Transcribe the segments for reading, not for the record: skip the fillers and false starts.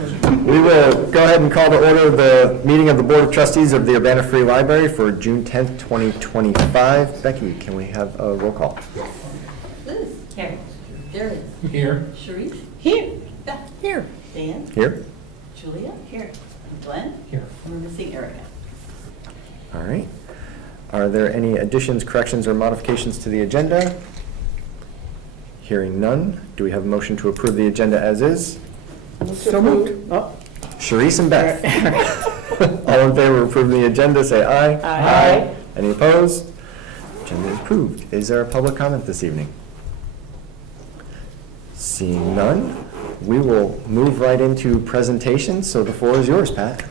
We will go ahead and call to order the meeting of the Board of Trustees of the Urbana Free Library for June 10th, 2025. Becky, can we have a roll call? Liz. Here. Darius. Here. Sharice. Here. Beth. Here. Dan. Here. Julia. Here. Glenn. Here. And we're missing Erica. All right. Are there any additions, corrections, or modifications to the agenda? Hearing none, do we have a motion to approve the agenda as is? So moved. Oh. Sharice and Beth. All in favor of approving the agenda, say aye. Aye. Any opposed? Agenda is approved. Is there a public comment this evening? Seeing none, we will move right into presentations. So the floor is yours, Pat.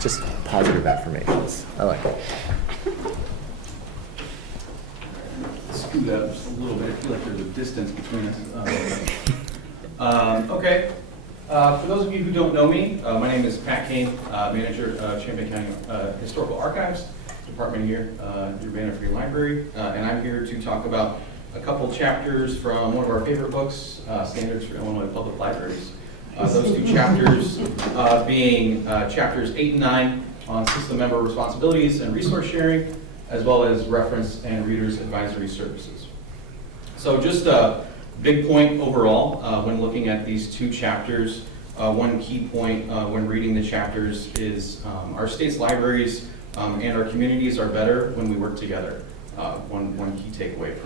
Just positive affirmations. I like it. Scoot up just a little bit. I feel like there's a distance between us. Okay. For those of you who don't know me, my name is Pat Kane, manager of Champaign County Historical Archives Department here at the Urbana Free Library. And I'm here to talk about a couple chapters from one of our favorite books, Standards for Illinois Public Libraries. Those two chapters being chapters 8 and 9 on system member responsibilities and resource sharing, as well as reference and readers advisory services. So just a big point overall when looking at these two chapters. One key point when reading the chapters is our state's libraries and our communities are better when we work together. One key takeaway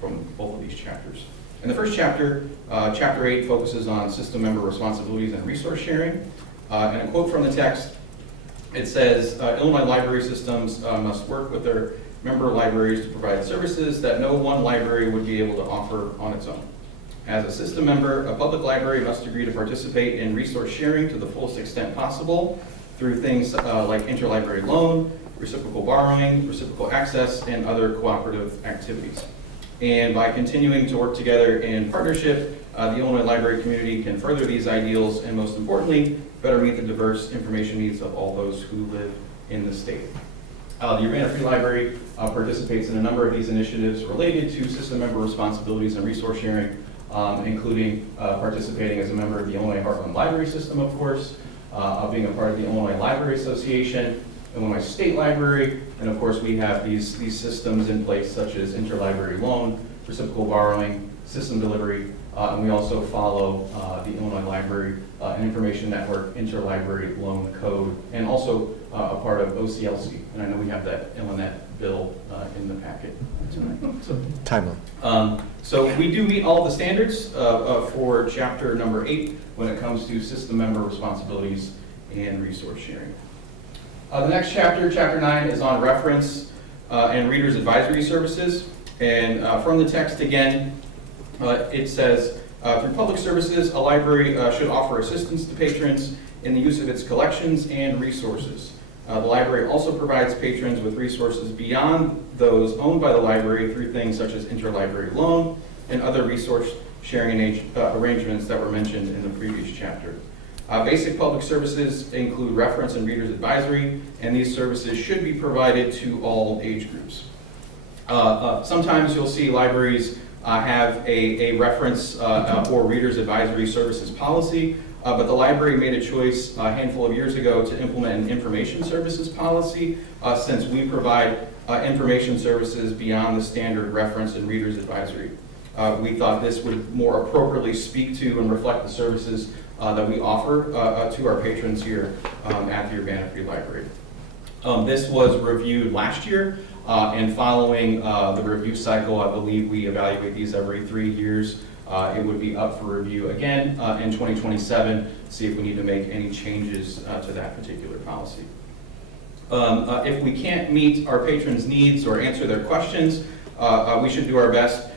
from both of these chapters. In the first chapter, chapter 8 focuses on system member responsibilities and resource sharing. And a quote from the text, it says, Illinois library systems must work with their member libraries to provide services that no one library would be able to offer on its own. As a system member, a public library must agree to participate in resource sharing to the fullest extent possible through things like interlibrary loan, reciprocal borrowing, reciprocal access, and other cooperative activities. And by continuing to work together in partnership, the Illinois library community can further these ideals and, most importantly, better meet the diverse information needs of all those who live in the state. The Urbana Free Library participates in a number of these initiatives related to system member responsibilities and resource sharing, including participating as a member of the Illinois Heartland Library System, of course, being a part of the Illinois Library Association, Illinois State Library, and of course we have these systems in place such as interlibrary loan, reciprocal borrowing, system delivery, and we also follow the Illinois Library and Information Network Interlibrary Loan Code, and also a part of OCLC. And I know we have that Illinois bill in the packet tonight. Timely. So we do meet all the standards for chapter number 8 when it comes to system member responsibilities and resource sharing. The next chapter, chapter 9, is on reference and readers advisory services. And from the text again, it says, through public services, a library should offer assistance to patrons in the use of its collections and resources. The library also provides patrons with resources beyond those owned by the library through things such as interlibrary loan and other resource sharing arrangements that were mentioned in the previous chapter. Basic public services include reference and readers advisory, and these services should be provided to all age groups. Sometimes you'll see libraries have a reference or readers advisory services policy, but the library made a choice a handful of years ago to implement an information services policy since we provide information services beyond the standard reference and readers advisory. We thought this would more appropriately speak to and reflect the services that we offer to our patrons here at the Urbana Free Library. This was reviewed last year, and following the review cycle, I believe we evaluate these every 3 years. It would be up for review again in 2027, see if we need to make any changes to that particular policy. If we can't meet our patrons' needs or answer their questions, we should do our best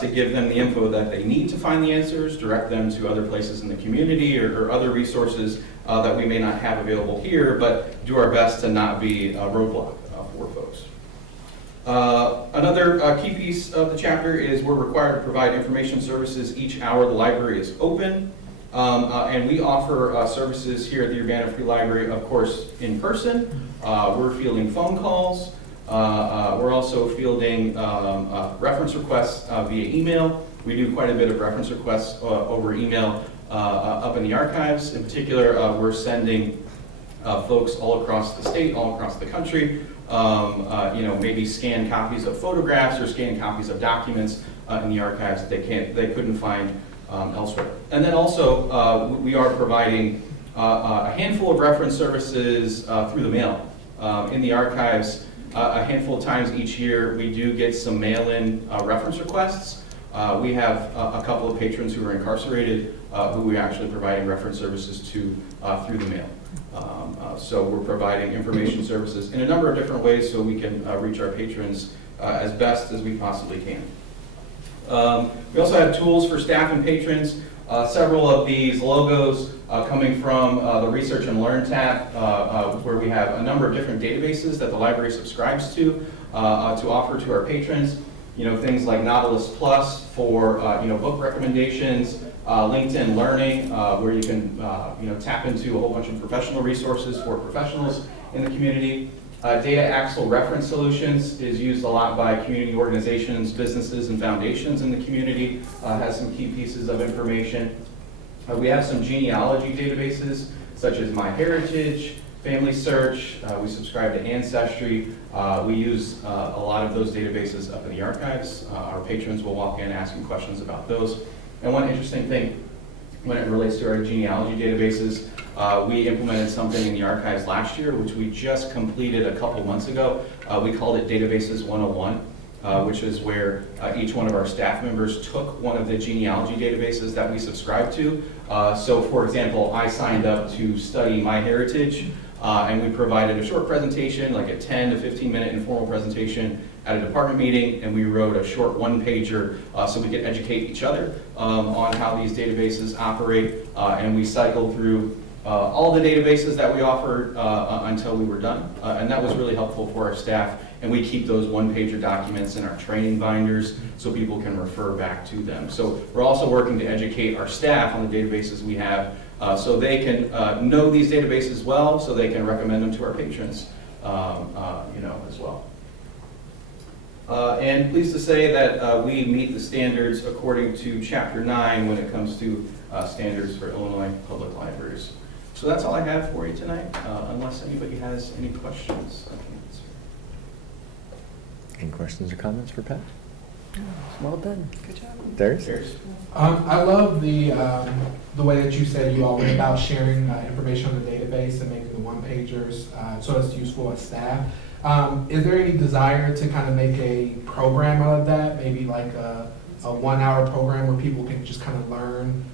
to give them the info that they need to find the answers, direct them to other places in the community or other resources that we may not have available here, but do our best to not be a roadblock for folks. Another key piece of the chapter is we're required to provide information services each hour the library is open. And we offer services here at the Urbana Free Library, of course, in person. We're fielding phone calls. We're also fielding reference requests via email, We do quite a bit of reference requests over email up in the archives. In particular, we're sending folks all across the state, all across the country, maybe scanned copies of photographs or scanned copies of documents in the archives that they couldn't find elsewhere. And then also, we are providing a handful of reference services through the mail. In the archives, a handful of times each year, we do get some mail-in reference requests. We have a couple of patrons who are incarcerated who we're actually providing reference services to through the mail. So we're providing information services in a number of different ways so we can reach our patrons as best as we possibly can. We also have tools for staff and patrons. Several of these logos coming from the Research and Learn tab, where we have a number of different databases that the library subscribes to offer to our patrons. Things like Novelist Plus for book recommendations, LinkedIn Learning, where you can tap into a whole bunch of professional resources for professionals in the community. Data Axle Reference Solutions is used a lot by community organizations, businesses, and foundations in the community. Has some key pieces of information. We have some genealogy databases, such as MyHeritage, Family Search. We subscribe to Ancestry. We use a lot of those databases up in the archives. Our patrons will walk in asking questions about those. And one interesting thing when it relates to our genealogy databases, we implemented something in the archives last year, which we just completed a couple months ago. We called it Databases 101, which is where each one of our staff members took one of the genealogy databases that we subscribe to. So for example, I signed up to study MyHeritage, and we provided a short presentation, like a 10 to 15 minute informal presentation at a department meeting, and we wrote a short one-pager so we could educate each other on how these databases operate, and we cycled through all the databases that we offered until we were done, and that was really helpful for our staff, and we keep those one-pager documents in our training binders so people can refer back to them. So we're also working to educate our staff on the databases we have so they can know these databases well, so they can recommend them to our patrons as well. And pleased to say that we meet the standards according to Chapter 9 when it comes to standards for Illinois public libraries. So that's all I have for you tonight, unless anybody has any questions I can answer. Any questions or comments for Pat? Well done. Good job. Darius? I love the way that you said you all went about sharing information on the database and making the one-pagers so it's useful as staff. Is there any desire to kind of make a program out of that, maybe like a 1-hour program where people can just kind of learn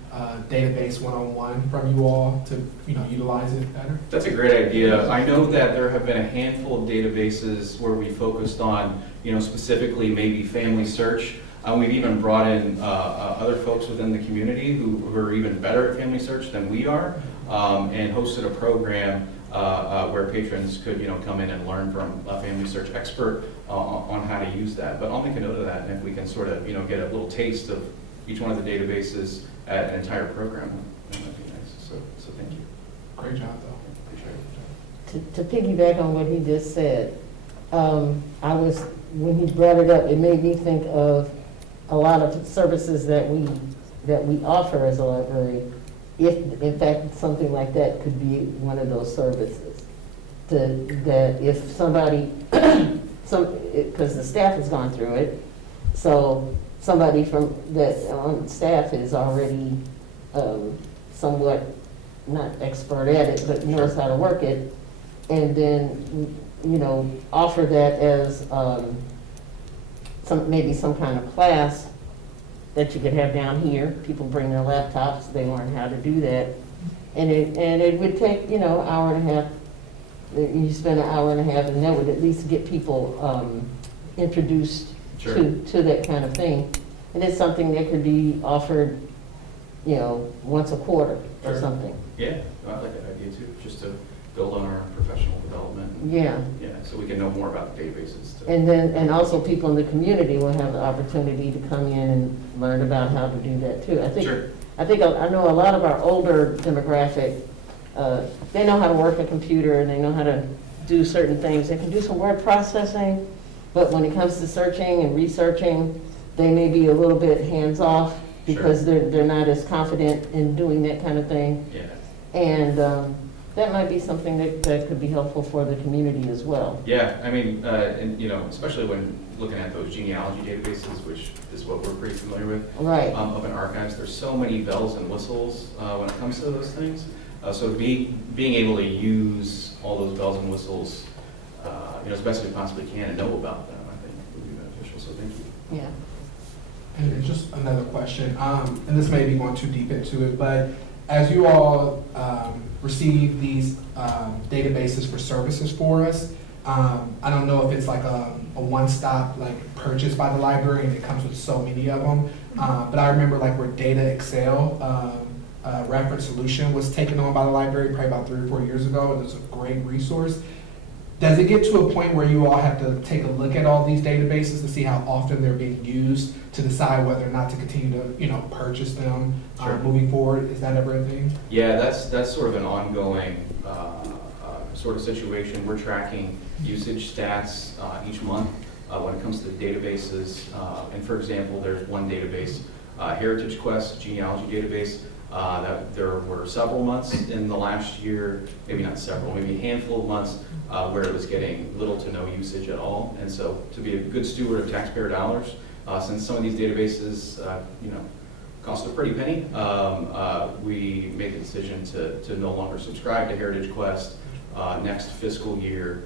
database 101 from you all to utilize it better? That's a great idea. I know that there have been a handful of databases where we focused on, specifically maybe Family Search. We've even brought in other folks within the community who are even better at Family Search than we are, and hosted a program where patrons could, come in and learn from a Family Search expert on how to use that. But I'll make a note of that, and if we can sort of, get a little taste of each one of the databases at an entire program, that'd be nice. So thank you. Great job, though. Appreciate it. To piggyback on what he just said, when he brought it up, it made me think of a lot of services that we offer as a library. If, in fact, something like that could be one of those services, that if somebody, because the staff has gone through it, so somebody from that on staff is already somewhat not expert at it, but knows how to work it, and then offer that as maybe some kind of class that you could have down here. People bring their laptops, they learn how to do that. And it would take, hour and a half. You spend an hour and a half, and that would at least get people introduced Sure. to that kind of thing. And it's something that could be offered, once a quarter or Sure. something. Yeah, I like that idea too, just to build on our professional development. Yeah. Yeah, so we can know more about the databases. And also people in the community will have the opportunity to come in and learn about how to do that too. Sure. I know a lot of our older demographic, they know how to work a computer and they know how to do certain things. They can do some word processing, but when it comes to searching and researching, they may be a little bit hands-off because Sure. they're not as confident in doing that kind of thing. Yeah. And that might be something that could be helpful for the community as well. Yeah, I mean, and, you know, especially when looking at those genealogy databases, which is what we're pretty familiar with, Right. of an archives, there's so many bells and whistles when it comes to those things. So being able to use all those bells and whistles, you know, as best as we possibly can and know about them, I think would be beneficial, so thank you. Yeah. And then just another question, and this may be going too deep into it, but as you all receive these databases for services for us, I don't know if it's like a one-stop like purchase by the library and it comes with so many of them, but I remember like where Data Excel reference solution was taken on by the library probably about 3 or 4 years ago. It was a great resource. Does it get to a point where you all have to take a look at all these databases to see how often they're being used to decide whether or not to continue to, you know, purchase them Sure. moving forward? Is that ever a thing? Yeah, that's sort of an ongoing sort of situation. We're tracking usage stats each month when it comes to databases. And for example, there's one database, Heritage Quest genealogy database, that there were several months in the last year, maybe not several, maybe a handful of months where it was getting little to no usage at all. And so to be a good steward of taxpayer dollars, since some of these databases, you know, cost a pretty penny, we made the decision to no longer subscribe to Heritage Quest next fiscal year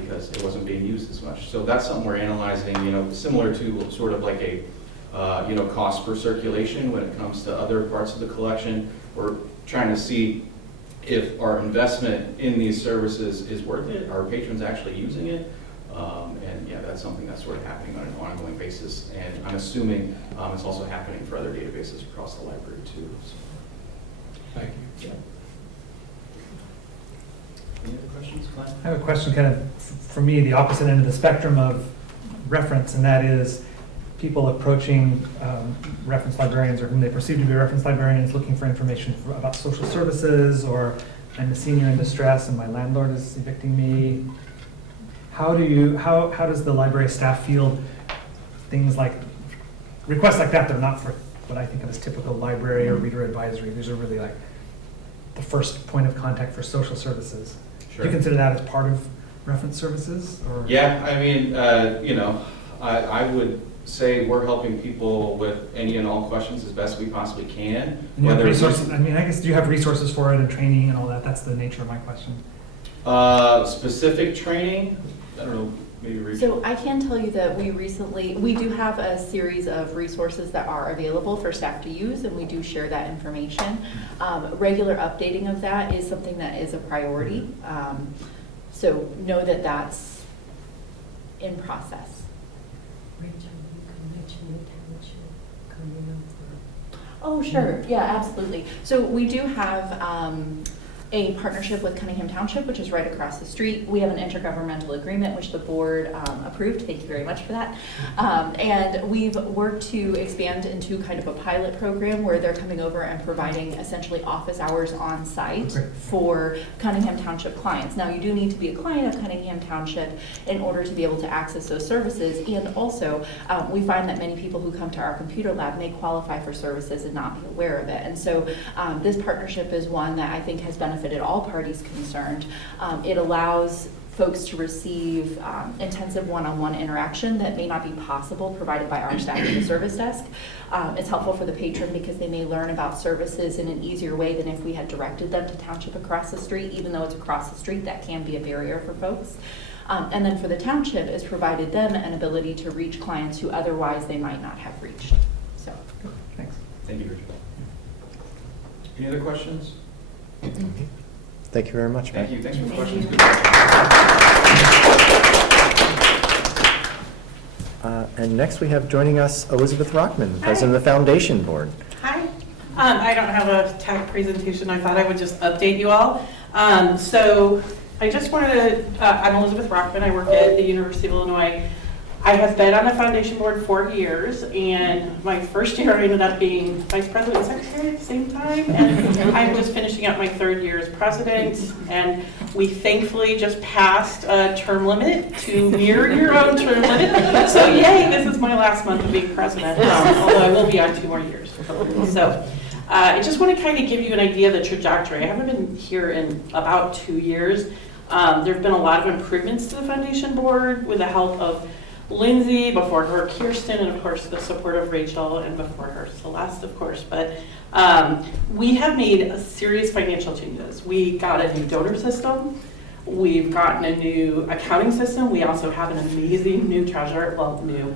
because it wasn't being used as much. So that's something we're analyzing, you know, similar to sort of like a you know, cost per circulation when it comes to other parts of the collection. We're trying to see if our investment in these services is worth it, are patrons actually using it? And yeah, that's something that's sort of happening on an ongoing basis. And I'm assuming it's also happening for other databases across the library too. So, Thank you. yeah. Any other questions, Glenn? I have a question kind of, for me, the opposite end of the spectrum of reference, and that is people approaching reference librarians or whom they perceive to be reference librarians looking for information about social services, or I'm a senior in distress and my landlord is evicting me. How does the library staff feel things like, requests like that? They're not for what I think of as typical library or reader advisory. These are really like the first point of contact for social services. Sure. Do you consider that as part of reference services? Or? Yeah, I mean, you know, I would say we're helping people with any and all questions as best we possibly can. And you have Whether it's- resources, I mean, I guess, do you have resources for it and training and all that? That's the nature of my question. Specific training, I don't know, maybe Rachel. So I can tell you that we do have a series of resources that are available for staff to use, and we do share that information. Regular updating of that is something that is a priority. So know that that's in process. Rachel, you can mention the township coming up. Oh, sure. Yeah, absolutely. So we do have a partnership with Cunningham Township, which is right across the street. We have an intergovernmental agreement, which the board approved. Thank you very much for that. And we've worked to expand into kind of a pilot program where they're coming over and providing essentially office hours on site Okay. for Cunningham Township clients. Now, you do need to be a client of Cunningham Township in order to be able to access those services. And also, we find that many people who come to our computer lab may qualify for services and not be aware of it. And so this partnership is one that I think has benefited all parties concerned. It allows folks to receive intensive one-on-one interaction that may not be possible provided by our staff at the service desk. It's helpful for the patron because they may learn about services in an easier way than if we had directed them to Township across the street. Even though it's across the street, that can be a barrier for folks. And then for the Township, it's provided them an ability to reach clients who otherwise they might not have reached. So. Thanks. Thank you, Richard. Any other questions? Thank you very much, Pat. Thank you. Thanks for the Thank questions. you. Good questions. And next we have joining us Elizabeth Rockman, President of the Foundation Board. Hi. I don't have a tag presentation. I thought I would just update you all. So I just wanted to, I'm Elizabeth Rockman. I work at the University of Illinois I have been on the foundation board 4 years, and my first year I ended up being vice president and secretary at the same time, and I'm just finishing up my 3rd year as president, and we thankfully just passed a term limit to mirror your own term limit. So yay, this is my last month of being president, although I will be on 2 more years. So I just want to kind of give you an idea of the trajectory. I haven't been here in about 2 years. There have been a lot of improvements to the foundation board with the help of Lindsay, before her Kirsten, and of course the support of Rachel, and before her Celeste, of course. But we have made a serious financial changes. We got a new donor system. We've gotten a new accounting system. We also have an amazing new treasurer, well, new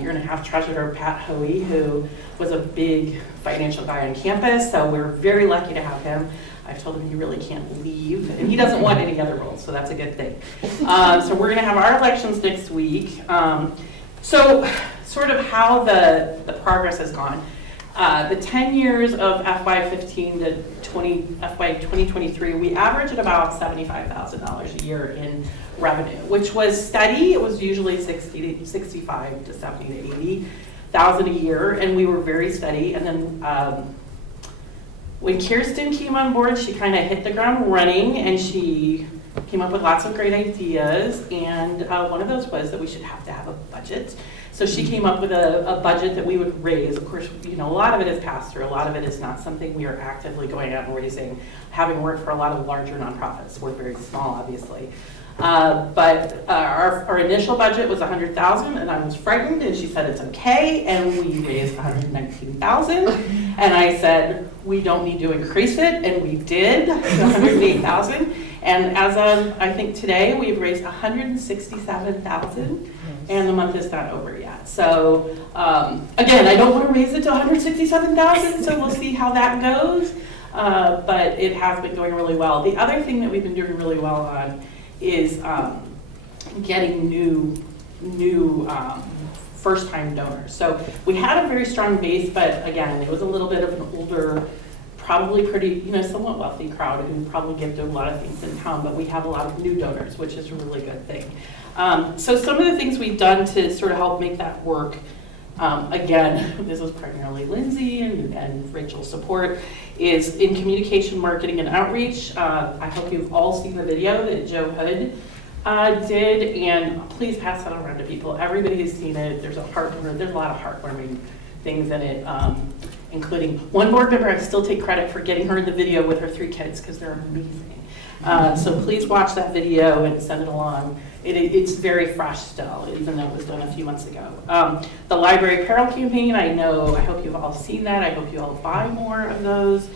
year-and-a-half treasurer, Pat Hoey, who was a big financial guy on campus. So we're very lucky to have him. I've told him he really can't leave, and he doesn't want any other roles, so that's a good thing. So we're going to have our elections next week. So sort of how the progress has gone. The 10 years of FY15 to FY 2023, we averaged at about $75,000 a year in revenue, which was steady. It was usually 65 to 70 to 80,000 a year, and we were very steady. And then when Kirsten came on board, she kind of hit the ground running, and she came up with lots of great ideas, and one of those was that we should have to have a budget. So she came up with a budget that we would raise. Of course, you know, a lot of it is passed through. A lot of it is not something we are actively going out and raising. Having worked for a lot of larger nonprofits, we're very small, obviously. But our initial budget was $100,000, and I was frightened, and she said it's okay, and we raised $119,000, and I said we don't need to increase it, and we did, $108,000, and as of I think today we've raised $167,000, and the month is not over yet. So again, I don't want to raise it to $167,000, so we'll see how that goes, but it has been going really well. The other thing that we've been doing really well on is getting new first-time donors. So we had a very strong base, but again, it was a little bit of an older, probably pretty, somewhat wealthy crowd who probably give to a lot of things in town, but we have a lot of new donors, which is a really good thing. So some of the things we've done to sort of help make that work, again, this is primarily Lindsay and Rachel's support, is in communication, marketing, and outreach. I hope you've all seen the video that Joe Hood did, and please pass that around to people. Everybody who's seen it, there's a lot of heartwarming things in it, including one board member. I still take credit for getting her in the video with her 3 kids because they're amazing. So please watch that video and send it along. It's very fresh still, even though it was done a few months ago. The library apparel campaign, I hope you've all seen that. I hope you all buy more of those.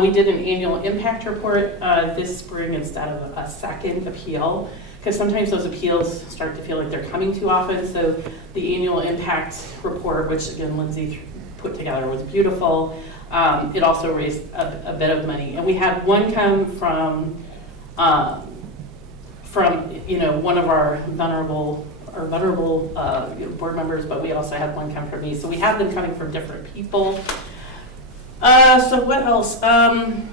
We did an annual impact report this spring instead of a second appeal, because sometimes those appeals start to feel like they're coming too often. So the annual impact report, which again Lindsay put together, was beautiful. It also raised a bit of money, and we had one come from one of our venerable board members, but we also had one come from me. So we have them coming from different people. So what else? I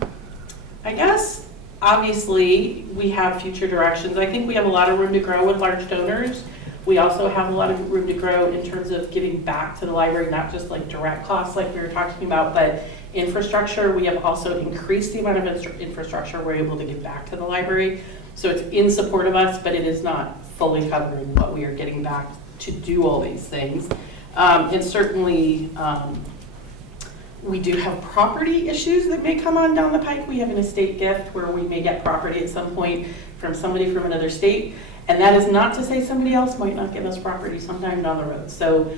guess obviously we have future directions. I think we have a lot of room to grow with large donors. We also have a lot of room to grow in terms of giving back to the library, not just like direct costs like we were talking about, but infrastructure. We have also increased the amount of infrastructure we're able to give back to the library. So it's in support of us, but it is not fully covering what we are getting back to do all these things. And certainly, we do have property issues that may come on down the pike. We have an estate gift where we may get property at some point from somebody from another state. And that is not to say somebody else might not give us property sometime down the road. So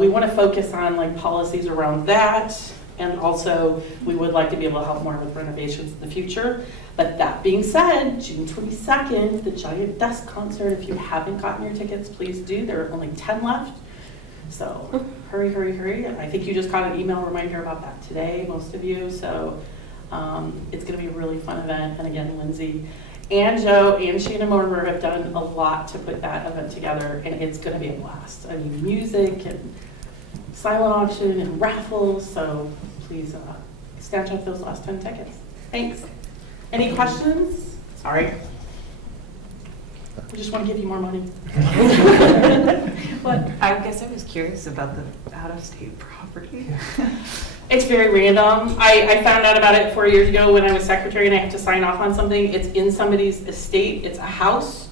we want to focus on like policies around that. And also, we would like to be able to help more with renovations in the future. But that being said, June 22nd, the Giant Dust Concert, if you haven't gotten your tickets, please do. There are only 10 left. So hurry, hurry, hurry. I think you just got an email reminder about that today, most of you. So it's going to be a really fun event. And again, Lindsay and Joe and Shannon Mortimer have done a lot to put that event together, and it's going to be a blast. I mean, music and silent auction and raffles, so please snatch up those last 10 tickets. Thanks. Any questions? Sorry. We just want to give you more money. Well, I guess I was curious about the out-of-state property. It's very random. I found out about it 4 years ago when I was secretary and I had to sign off on something. It's in somebody's estate. It's a house.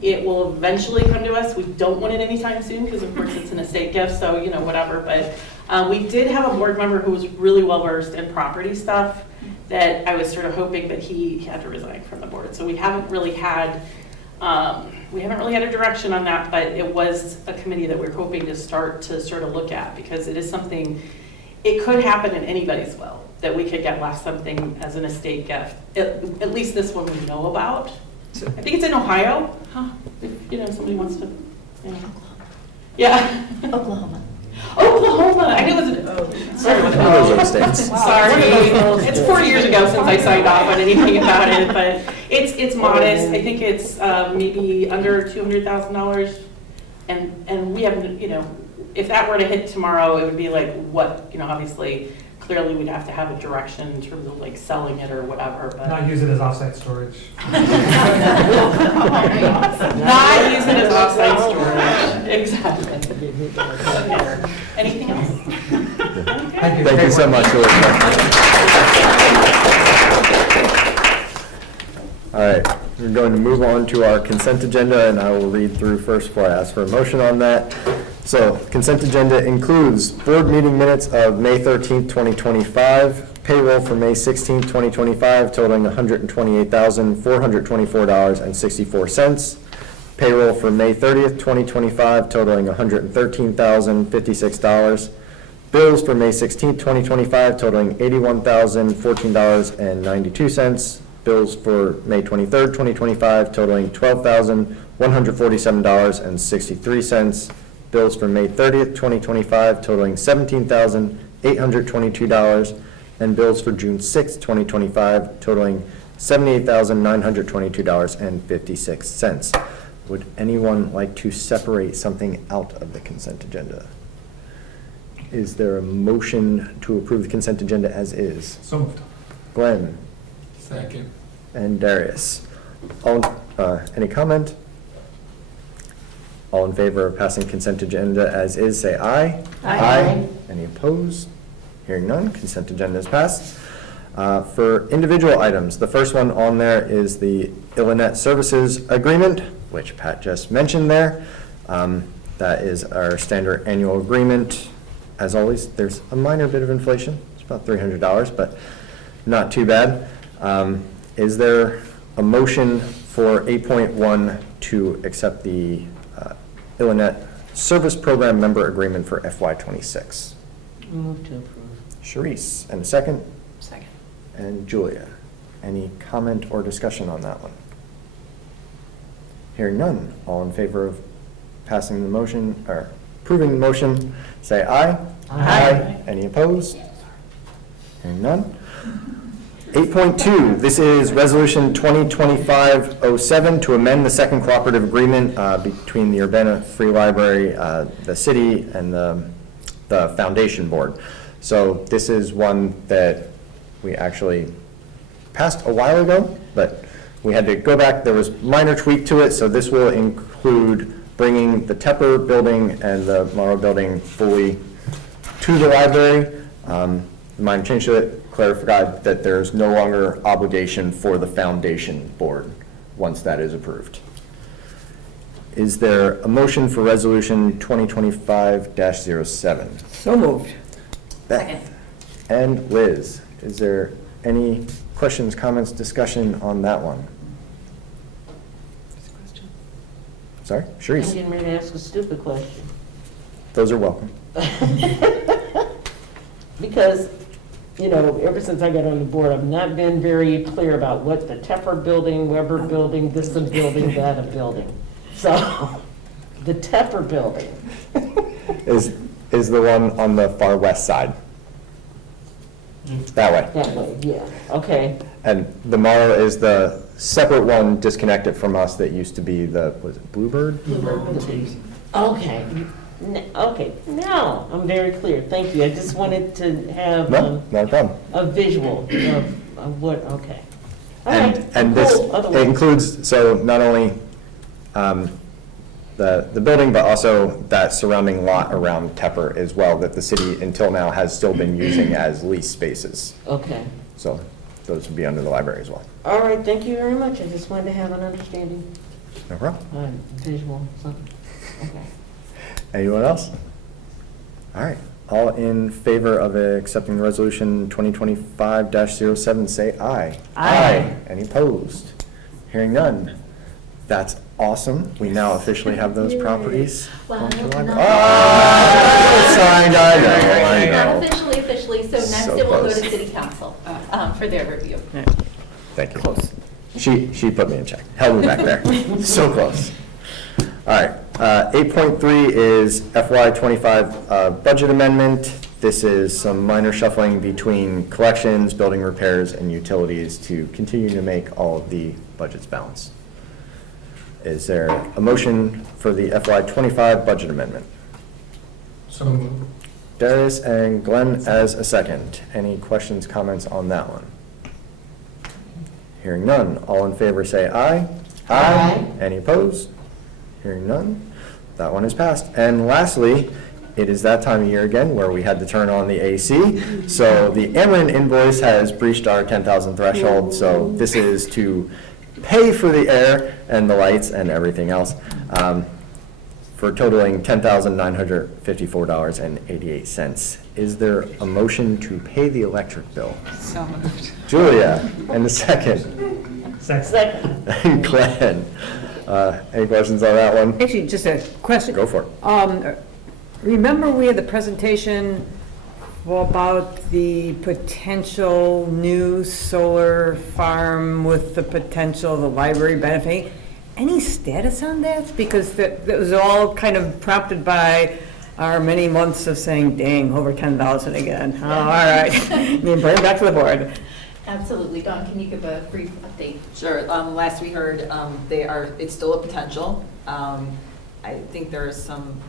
It will eventually come to us. We don't want it anytime soon because of course it's an estate gift, so you know, whatever. But we did have a board member who was really well versed in property stuff that I was sort of hoping, but he had to resign from the board. So we haven't really had a direction on that, but it was a committee that we're hoping to start to sort of look at because it is something, it could happen in anybody's will, that we could get left something as an estate gift. At least this one we know about. I think it's in Ohio, if, you know, somebody wants to, you know. Yeah. Oklahoma. Oklahoma, I knew it was, sorry about One of those that. states. Sorry, it's 4 years ago since I signed off on anything about it, but it's modest. I think it's maybe under $200,000. And we haven't, you know, if that were to hit tomorrow, it would be like what, you know, obviously, clearly we'd have to have a direction in terms of like selling it or whatever, but. Not use it as offsite storage. Not use it as offsite storage, exactly. Anything else? Thank you so much. All right, we're going to move on to our consent agenda, and I will read through first before I ask for a motion on that. So, consent agenda includes board meeting minutes of May 13th, 2025, payroll for May 16th, 2025, totaling $128,424.64, payroll for May 30th, 2025, totaling $113,056, bills for May 16th, 2025, totaling $81,014.92, bills for May 23rd, 2025, totaling $12,147.63, bills for May 30th, 2025, totaling $17,822, and bills for June 6th, 2025, totaling $78,922.56. Would anyone like to separate something out of the consent agenda? Is there a motion to approve the consent agenda as is? So moved. Glenn Second. and Darius. Any comment? All in favor of passing consent agenda as is, say aye. Aye. Any opposed? Hearing none, consent agenda is passed. For individual items, the first one on there is the Illinois Services Agreement, which Pat just mentioned there. That is our standard annual agreement. As always, there's a minor bit of inflation. It's about $300, but not too bad. Is there a motion for 8.1 to accept the Illinois Service Program Member Agreement for FY26? Move to approve. Sharice, and a second? Second. And Julia. Any comment or discussion on that one? Hearing none. All in favor of passing the motion, or approving the motion, say aye. Aye. Any opposed? Hearing none. 8.2, this is Resolution 2025-07 to amend the second cooperative agreement between the Urbana Free Library, the city, and the foundation board. So this is one that we actually passed a while ago, but we had to go back. There was minor tweak to it, so this will include bringing the Tepper building and the Morrow building fully to the library. The minor change to it clarified that there's no longer obligation for the foundation board once that is approved. Is there a motion for Resolution 2025-07? So moved. Beth and Liz, is there any questions, comments, discussion on that one? Sorry, I'm Sharice, getting ready to ask a stupid question. those are welcome. Because, you know, ever since I got on the board, I've not been very clear about what the Tepper building, Weber building, this a building, that a building. So, the Tepper building. Is the one on the far west side. That way. That way, yeah, okay. And the Morrow is the separate one disconnected from us that used to be the, was it Bluebird? Okay, okay, now I'm very clear, thank you. I just wanted to have No, not a problem. a visual of what, okay. All And, right, and this cool. Otherwise- includes, so not only the building, but also that surrounding lot around Tepper as well, that the city until now has still been using as lease spaces. Okay. So those would be under the library as well. All right, thank you very much. I just wanted to have an understanding, No problem. visual, something. Okay. Anyone else? All right. All in favor of accepting the resolution 2025-07, say aye. Aye. Any opposed? Hearing none. That's awesome. We now officially have those properties. Well, going to the not- library. Oh, signed, I know. Not officially, so next So it will go close. to city council for their review. Thank you. Close. She put me in check, held me back there. So close. All right, 8.3 is FY '25 budget amendment. This is some minor shuffling between collections, building repairs, and utilities to continue to make all of the budgets balance. Is there a motion for the FY '25 budget amendment? So moved. Darius and Glenn as a second. Any questions, comments on that one? Hearing none. All in favor say aye. Aye. Any opposed? Hearing none. That one is passed. And lastly, it is that time of year again where we had to turn on the AC. So the Ameren invoice has breached our 10,000 threshold. So this is to pay for the air and the lights and everything else, for totaling $10,954.88. Is there a motion to pay the electric bill? So moved. Julia, and the second. Second. And Glenn. Any questions on that one? Actually, just a question. Go for it. Remember we had the presentation about the potential new solar farm with the potential of the library benefiting? Any status on that? Because that was all kind of prompted by our many months of saying, dang, over 10,000 again. Oh, all right. I mean, bring it back to the board. Absolutely. Dawn, can you give a brief update? Sure, last we heard, it's still a potential. I think there's some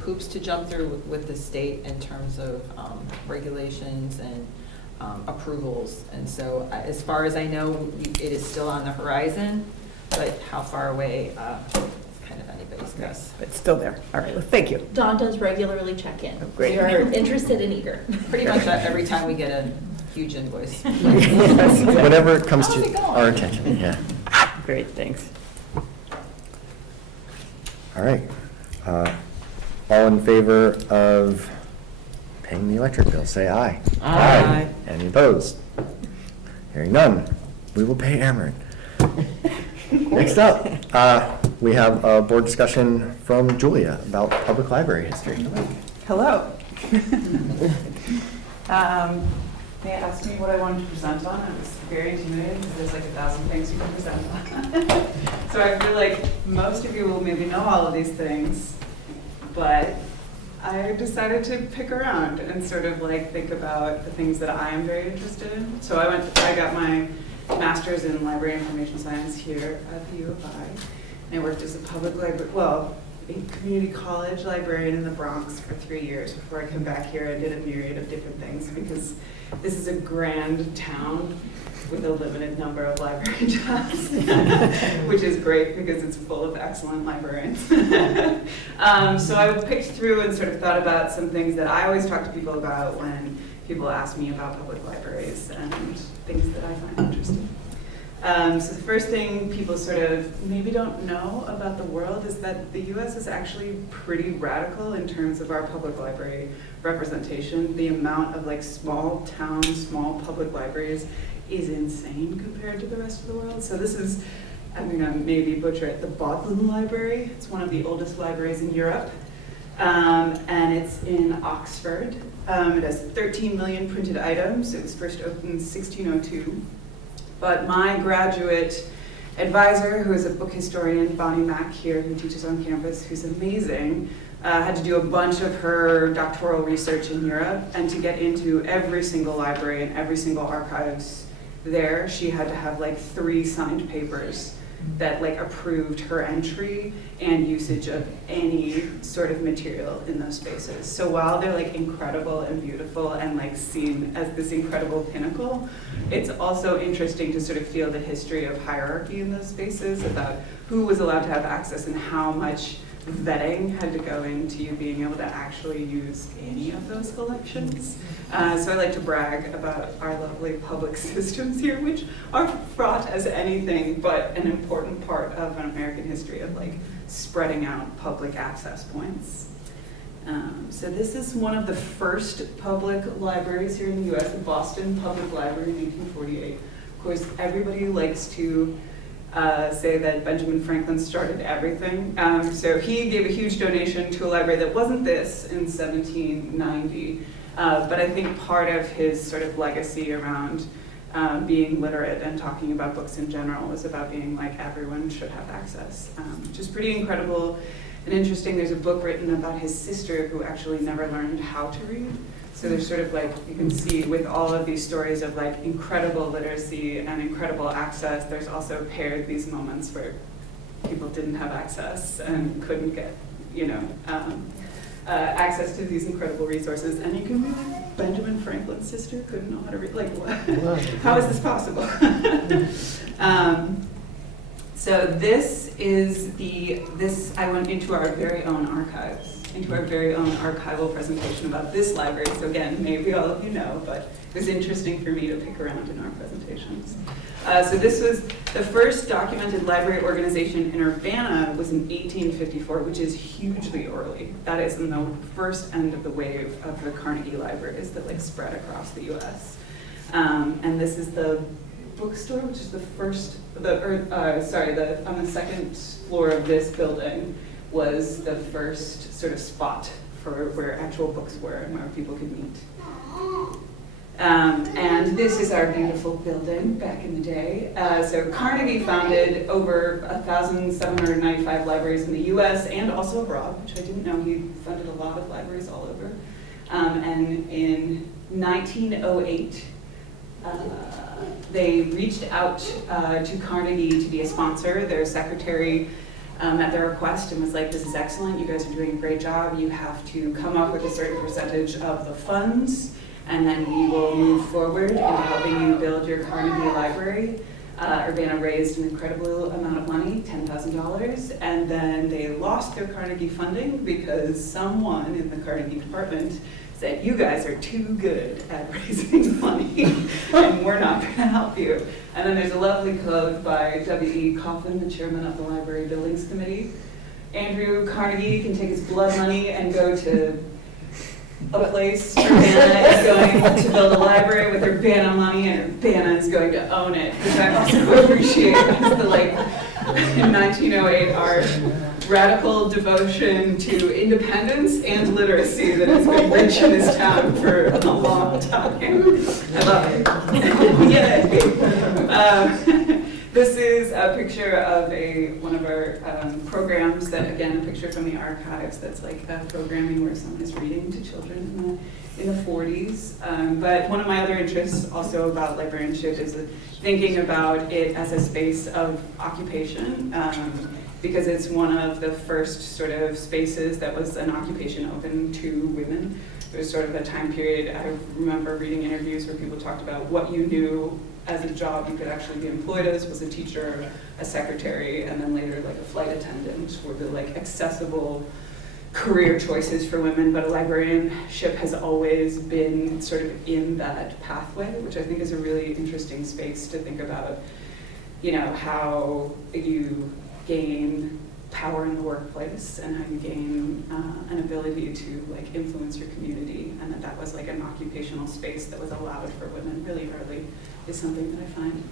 hoops to jump through with the state in terms of kind of approvals. And so as far as I know, it is still on the horizon, but how far away, it's kind of anybody's guess. It's still there. All right, well, thank you. Dawn does regularly check in. Great. We are interested and eager. Pretty much every time we get a huge invoice. Whenever it comes How's it to going? our attention, yeah. Great, thanks. All right. All in favor of paying the electric bill, say aye. Aye. Any opposed? Hearing none, we will pay Ameren. Next up, we have a board discussion from Julia about public library history. Hello. They asked me what I wanted to present on. I was very intimidated because there's like 1,000 things you can present on. So I feel like most of you will maybe know all of these things, but I decided to pick around and sort of like think about the things that I am very interested in. So I got my master's in library information science here at the U of I. And I worked as a public library, a community college librarian in the Bronx for 3 years before I came back here. I did a myriad of different things because this is a grand town with a limited number of library jobs, which is great because it's full of excellent librarians. So I picked through and sort of thought about some things that I always talk to people about when people ask me about public libraries and things that I find interesting. So the first thing people sort of maybe don't know about the world is that the US is actually pretty radical in terms of our public library representation. The amount of like small towns, small public libraries is insane compared to the rest of the world. So this is, I'm gonna maybe butcher it, the Bodleian Library. It's one of the oldest libraries in Europe. And it's in Oxford. It has 13 million printed items. It was first opened in 1602. But my graduate advisor, who is a book historian, Bonnie Mack here, who teaches on campus, who's amazing, had to do a bunch of her doctoral research in Europe, and to get into every single library and every single archives there, she had to have like 3 signed papers that like approved her entry and usage of any sort of material in those spaces. So while they're like incredible and beautiful and like seen as this incredible pinnacle, it's also interesting to sort of feel the history of hierarchy in those spaces about who was allowed to have access and how much vetting had to go into you being able to actually use any of those collections. So I like to brag about our lovely public systems here, which are fraught as anything but an important part of an American history of like spreading out public access points. So this is one of the first public libraries here in the US, the Boston Public Library in 1848. Of course, everybody likes to say that Benjamin Franklin started everything. So he gave a huge donation to a library that wasn't this in 1790. But I think part of his sort of legacy around being literate and talking about books in general was about being like everyone should have access, which is pretty incredible and interesting. There's a book written about his sister who actually never learned how to read. So there's sort of like, you can see with all of these stories of like incredible literacy and incredible access, there's also paired these moments where people didn't have access and couldn't get, you know, access to these incredible resources. And you can be like, Benjamin Franklin's sister couldn't know how to read, like what? How is this possible? So this is I went into our very own archives, into our very own archival presentation about this library. So again, maybe all of you know, but it was interesting for me to pick around in our presentations. So this was the first documented library organization in Urbana was in 1854, which is hugely early. That is in the first end of the wave of the Carnegie libraries that like spread across the US. And this is the bookstore, which is the first, on the second floor of this building was the first sort of spot for where actual books were and where people could meet. And this is our beautiful building back in the day. So Carnegie founded over 1,795 libraries in the US and also abroad, which I didn't know. He funded a lot of libraries all over. And in 1908, they reached out to Carnegie to be a sponsor. Their secretary at their request and was like, this is excellent, you guys are doing a great job, you have to come up with a certain percentage of the funds and then we will move forward into helping you build your Carnegie library. Urbana raised an incredible amount of money, $10,000, and then they lost their Carnegie funding because someone in the Carnegie department said, you guys are too good at raising money and we're not going to help you. And then there's a lovely quote by W.E. Coffin, the chairman of the Library Buildings Committee. Andrew Carnegie can take his blood money and go to a place Urbana is going to build a library with Urbana money and Urbana is going to own it. Which I also appreciate as the like, in 1908, our radical devotion to independence and literacy that has been rich in this town for a long time. I love it. Yay! This is a picture of one of our programs that, again, a picture from the archives that's like programming where someone is reading to children in the 40s. But one of my other interests also about librarianship is thinking about it as a space of occupation. Because it's one of the first sort of spaces that was an occupation open to women. There was sort of a time period, I remember reading interviews where people talked about what you knew as a job you could actually be employed as was a teacher, a secretary, and then later like a flight attendant were the like accessible career choices for women, but a librarianship has always been sort of in that pathway, which I think is a really interesting space to think about, you know, how you gain power in the workplace and how you gain an ability to like influence your community, and that was like an occupational space that was allowed for women really early is something that I find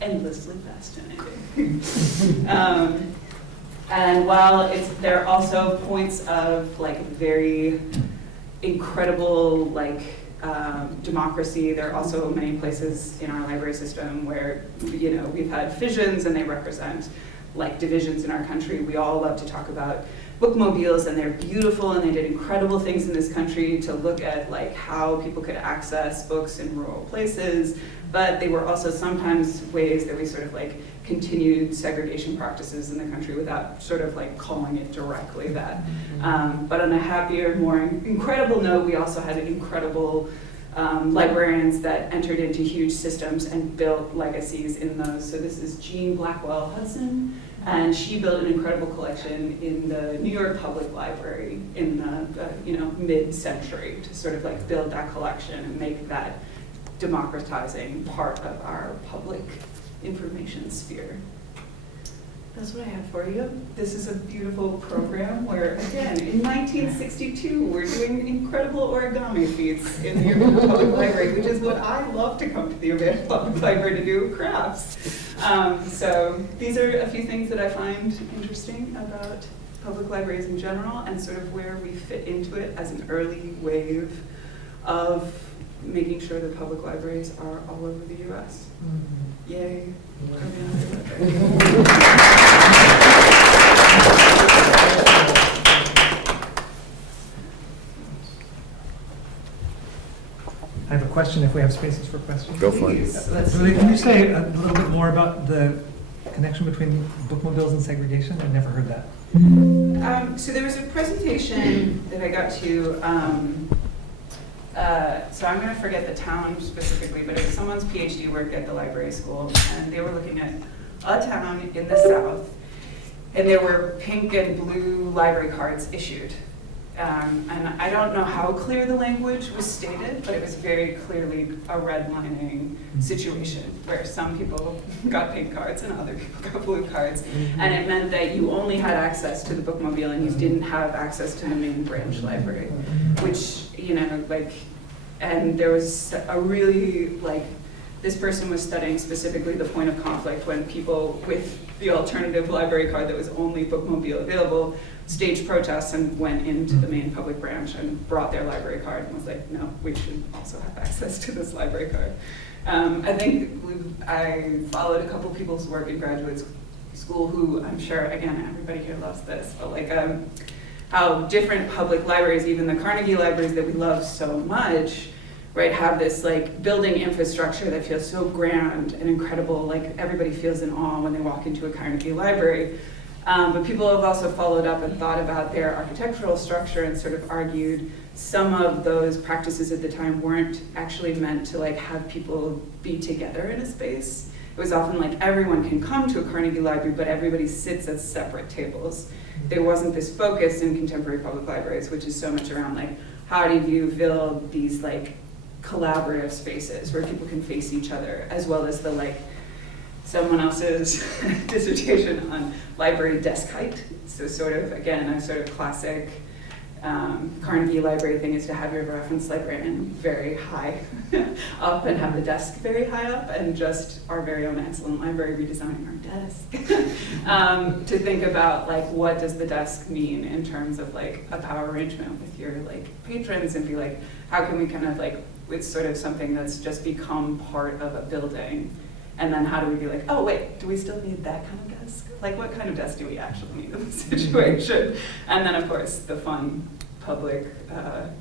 endlessly fascinating. And while there are also points of like very incredible like democracy, there are also many places in our library system where, you know, we've had fissions and they represent like divisions in our country. We all love to talk about bookmobiles and they're beautiful and they did incredible things in this country to look at like how people could access books in rural places, but they were also sometimes ways that we sort of like continued segregation practices in the country without sort of like calling it directly that. But on a happier, more incredible note, we also had incredible librarians that entered into huge systems and built legacies in those. So this is Jean Blackwell Hudson, and she built an incredible collection in the New York Public Library in the mid-century to sort of like build that collection and make that democratizing part of our public information sphere. That's what I have for you. This is a beautiful program where, again, in 1962, we're doing incredible origami feats in the Urbana Public Library, which is what I love to come to the Urbana Public Library to do, crafts. So these are a few things that I find interesting about public libraries in general and sort of where we fit into it as an early wave of making sure that public libraries are all over the U.S. Yay. I have a question if we have spaces for questions. Go for it. Julie, can you say a little bit more about the connection between bookmobiles and segregation? I've never heard that. So there was a presentation that I got to, so I'm going to forget the town specifically, but it was someone's PhD work at the library school, and they were looking at a town in the South, and there were pink and blue library cards issued. And I don't know how clear the language was stated, but it was very clearly a redlining situation where some people got pink cards and other people got blue cards. And it meant that you only had access to the bookmobile and you didn't have access to the main branch library, which, and there was a really, this person was studying specifically the point of conflict when people with the alternative library card that was only bookmobile available staged protests and went into the main public branch and brought their library card and was like, no, we should also have access to this library card. I think I followed a couple people's work in graduate school who I'm sure, again, everybody here loves this, but how different public libraries, even the Carnegie libraries that we love so much, right, have this building infrastructure that feels so grand and incredible, everybody feels in awe when they walk into a Carnegie library. But people have also followed up and thought about their architectural structure and sort of argued some of those practices at the time weren't actually meant to have people be together in a space. It was often everyone can come to a Carnegie library, but everybody sits at separate tables. There wasn't this focus in contemporary public libraries, which is so much around how do you build these collaborative spaces where people can face each other, as well as the someone else's dissertation on library desk height. So sort of, again, a sort of classic Carnegie library thing is to have your reference librarian very high up and have the desk very high up, and just our very own excellent library redesigning our desk. To think about what does the desk mean in terms of a power arrangement with your patrons, and be how can we kind of it's sort of something that's just become part of a building. And then how do we be oh wait, do we still need that kind of desk? What kind of desk do we actually need in this situation? And then of course the fun public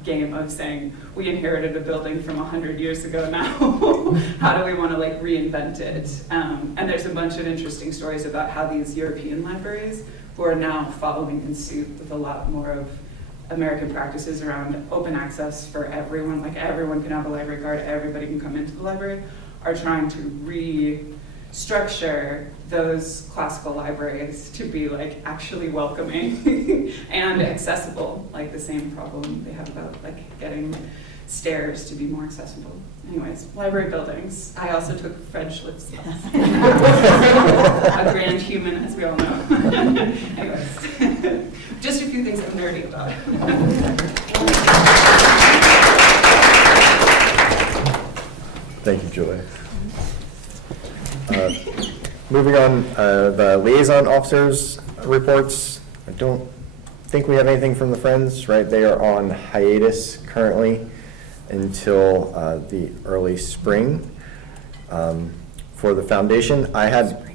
game of saying, we inherited a building from 100 years ago now. How do we want to reinvent it? And there's a bunch of interesting stories about how these European libraries, who are now following in suit with a lot more of American practices around open access for everyone, everyone can have a library card, everybody can come into the library, are trying to restructure those classical libraries to be actually welcoming and accessible, the same problem they have about getting stairs to be more accessible. Anyways, library buildings. I also took French lit stuff. A grand human, as we all know. Anyways, just a few things I'm nerdy about. Thank you, Julie. Moving on, the liaison officers reports. I don't think we have anything from the Friends, right? They are on hiatus currently until the early spring. For the foundation, I had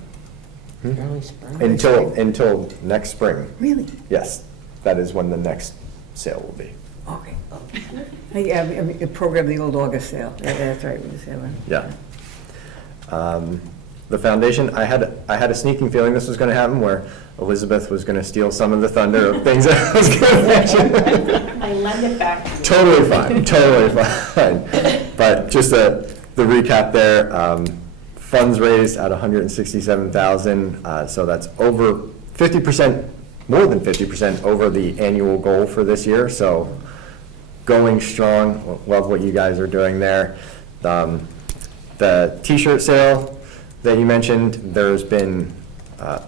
Early spring. until next spring. Really? Yes, that is when the next sale will be. Okay. Yeah, a program, the old August sale. That's right, we just had one. Yeah. the foundation, I had a sneaking feeling this was going to happen, where Elizabeth was going to steal some of the thunder of things that I was going to mention. I lend it back to you. Totally fine, totally fine. But just the recap there, funds raised at 167,000, so that's over 50%, more than 50% over the annual goal for this year. So going strong. Love what you guys are doing there. The T-shirt sale that you mentioned, there's been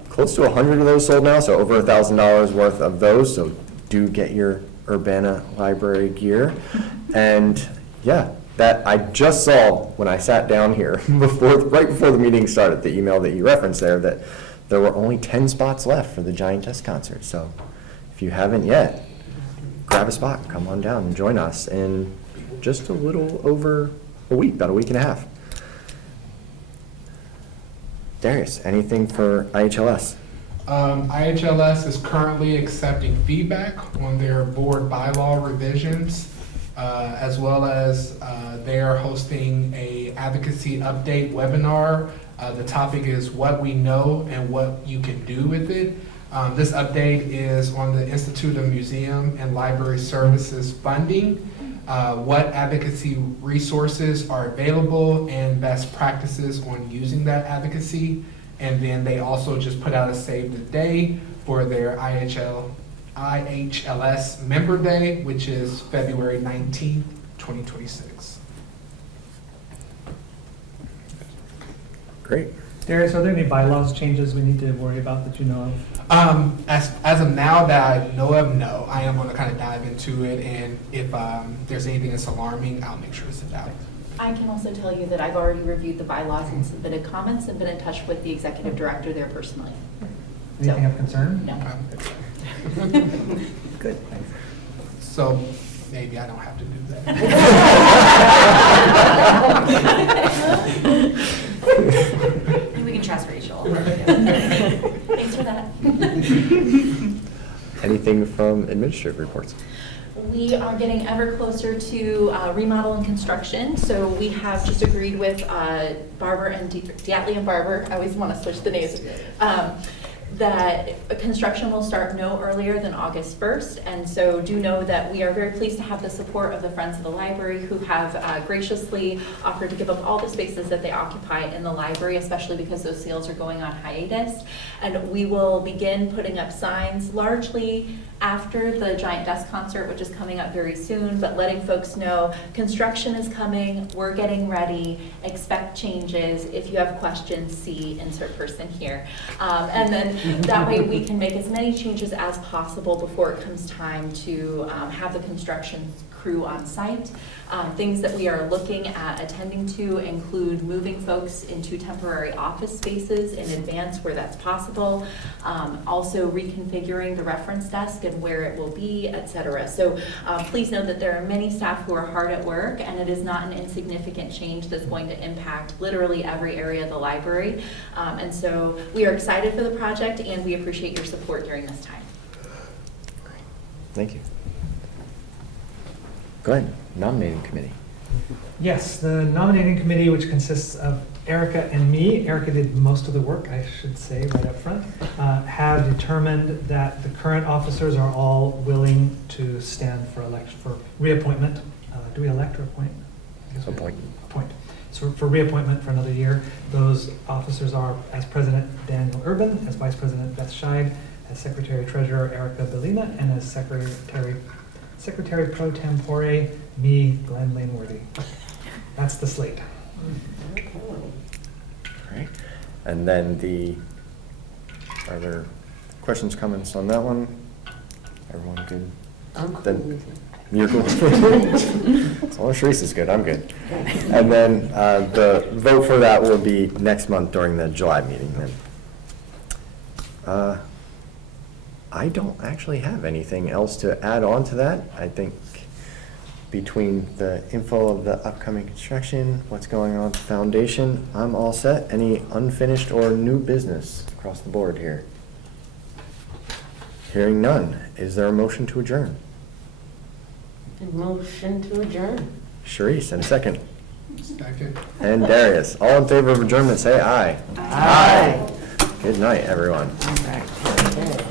close to 100 of those sold now, so over $1,000 worth of those. So do get your Urbana library gear. And yeah, that I just saw when I sat down here right before the meeting started, the email that you referenced there, that there were only 10 spots left for the Giant Test concert. So if you haven't yet, grab a spot, come on down and join us in just a little over a week, about a week and a half. Darius, anything for IHLS? IHLS is currently accepting feedback on their board bylaw revisions, as well as they are hosting a advocacy update webinar. The topic is what we know and what you can do with it. This update is on the Institute of Museum and Library Services funding, what advocacy resources are available, and best practices on using that advocacy. And then they also just put out a save the day for their IHLS Member Day, which is February 19th, 2026. Great. Darius, are there any bylaws changes we need to worry about that you know of? As of now that I know of, no. I am going to kind of dive into it, and if there's anything that's alarming, I'll make sure to send out. I can also tell you that I've already reviewed the bylaws and submitted comments and been in touch with the executive director there personally. Anything of concern? No. Good. So maybe I don't have to do that. We can trust Rachel. Thanks for that. Anything from administrative reports? We are getting ever closer to remodel and construction. So we have just agreed with Barber and Diatley and Barber. I always want to switch the names. That construction will start no earlier than August 1st. And so do know that we are very pleased to have the support of the Friends of the Library, who have graciously offered to give up all the spaces that they occupy in the library, especially because those sales are going on hiatus. And we will begin putting up signs largely after the Giant Desk concert, which is coming up very soon, but letting folks know construction is coming, we're getting ready, expect changes. If you have questions, see insert person here. And then that way we can make as many changes as possible before it comes time to have the construction crew on site. Things that we are looking at attending to include moving folks into temporary office spaces in advance where that's possible, also reconfiguring the reference desk and where it will be, etc. So please know that there are many staff who are hard at work, and it is not an insignificant change that's going to impact literally every area of the library. And so we are excited for the project, and we appreciate your support during this time. Thank you. Go ahead, nominating committee. Yes, the nominating committee, which consists of Erica and me, Erica did most of the work, I should say right up front, have determined that the current officers are all willing to stand for election, for reappointment. Do we elect or appoint? I guess we Appoint. Appoint. So for reappointment for another year, those officers are, as President, Daniel Urban, as Vice President, Beth Scheid, as Secretary Treasurer, Erica Belina, and as Secretary Pro Tempore, me, Glenn Laneworthy. That's the slate. Right. And then are there questions, comments on that one? Everyone good? I'm cool Then- with it. You're cool. As long as Sharice is good, I'm good. And then the vote for that will be next month during the July meeting then. I don't actually have anything else to add on to that. I think between the info of the upcoming construction, what's going on at the foundation, I'm all set. Any unfinished or new business across the board here? Hearing none, is there a motion to adjourn? Motion to adjourn. Sharice, and a second. Second. and Darius. All in favor of adjournment, say aye. Aye. Good night, everyone. All right. Okay.